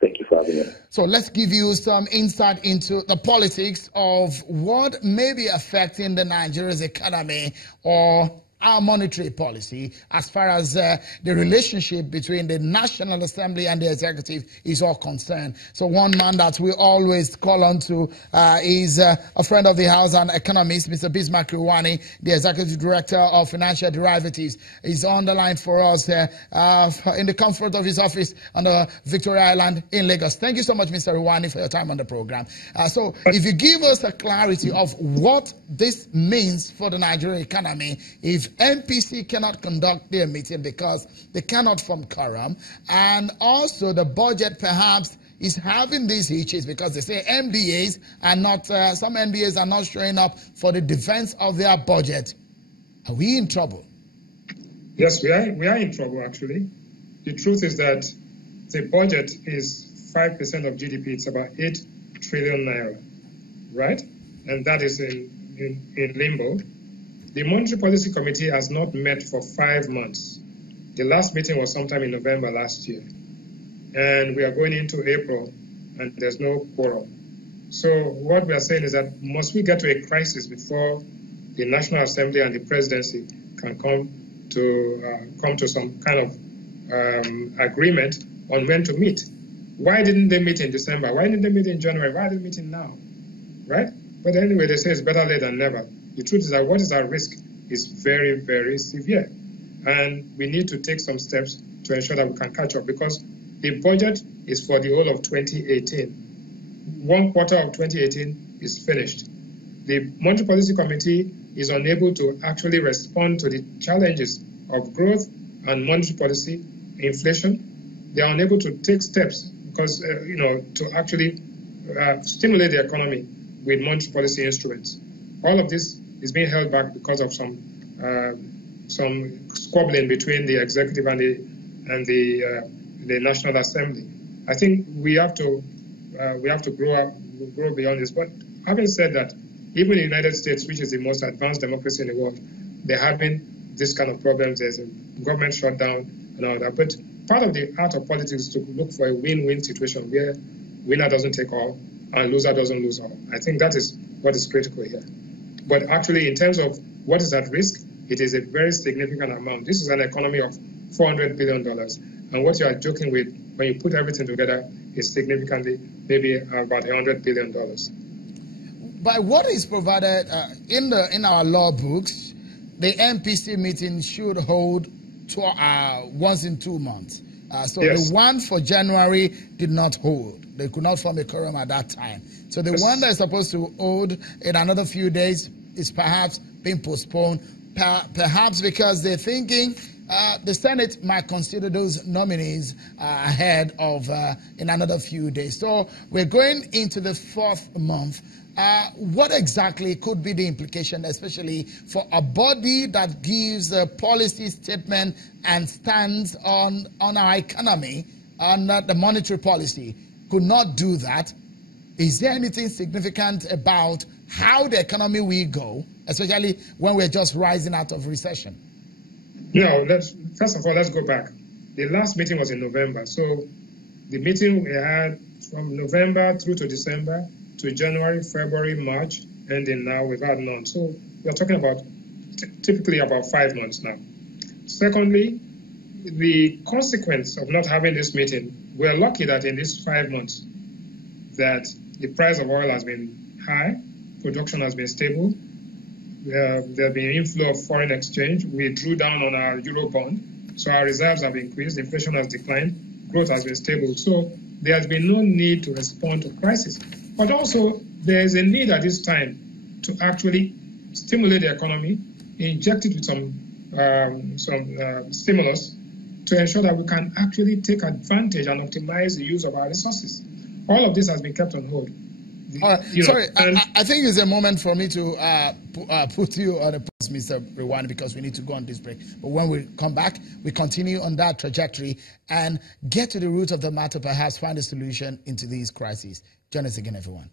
Thank you for having me. So let's give you some insight into the politics of what may be affecting the Nigeria's economy or our monetary policy as far as the relationship between the National Assembly and the executive is all concerned. So one man that we always call on to is a friend of the House and economist, Mr. Bismarck Riwani, the Executive Director of Financial Derivatives. He's on the line for us in the comfort of his office on the Victoria Island in Lagos. Thank you so much, Mr. Riwani, for your time on the program. So if you give us a clarity of what this means for the Nigerian economy, if MPC cannot conduct their meeting because they cannot form quorum, and also the budget perhaps is having these hitches because they say MDAs are not, some MDAs are not showing up for the defense of their budget. Are we in trouble? Yes, we are in trouble, actually. The truth is that the budget is 5% of GDP. It's about 8 trillion naira, right? And that is in limbo. The Monetary Policy Committee has not met for 5 months. The last meeting was sometime in November last year. And we are going into April, and there's no quorum. So what we are saying is that must we get to a crisis before the National Assembly and the presidency can come to some kind of agreement on when to meet? Why didn't they meet in December? Why didn't they meet in January? Why are they meeting now? Right? But anyway, they say it's better late than never. The truth is that what is at risk is very, very severe. And we need to take some steps to ensure that we can catch up, because the budget is for the whole of 2018. 1 quarter of 2018 is finished. The Monetary Policy Committee is unable to actually respond to the challenges of growth and monetary policy, inflation. They are unable to take steps because, to actually stimulate the economy with monetary policy instruments. All of this is being held back because of some squabbling between the executive and the National Assembly. I think we have to grow beyond this. But having said that, even in the United States, which is the most advanced democracy in the world, they're having this kind of problems. There's a government shutdown and all that. But part of the art of politics is to look for a win-win situation where winner doesn't take all and loser doesn't lose all. I think that is what is critical here. But actually, in terms of what is at risk, it is a very significant amount. This is an economy of $400 billion. And what you are joking with, when you put everything together, is significantly maybe about $100 billion. By what is provided in our law books, the MPC meeting should hold once in 2 months. So yes. The one for January did not hold. They could not form a quorum at that time. So the one that is supposed to hold in another few days is perhaps being postponed, perhaps because they're thinking the Senate might consider those nominees ahead of in another few days. So we're going into the 4th month. What exactly could be the implication, especially for a body that gives a policy statement and stands on our economy, on the monetary policy, could not do that? Is there anything significant about how the economy will go, especially when we're just rising out of recession? No, first of all, let's go back. The last meeting was in November. So the meeting we had from November through to December to January, February, March, and then now we've had none. So we're talking about typically about 5 months now. Secondly, the consequence of not having this meeting, we're lucky that in these 5 months that the price of oil has been high, production has been stable, there have been inflow of foreign exchange. We drew down on our euro bond, so our reserves have increased, inflation has declined, growth has been stable. So there has been no need to respond to crisis. But also, there is a need at this time to actually stimulate the economy, inject it with some stimulus to ensure that we can actually take advantage and optimize the use of our resources. All of this has been kept on hold. All right. Sorry, I think it's a moment for me to put you on a pause, Mr. Riwani, because we need to go on this break. But when we come back, we continue on that trajectory and get to the root of the matter, perhaps find a solution into these crises. Join us again, everyone.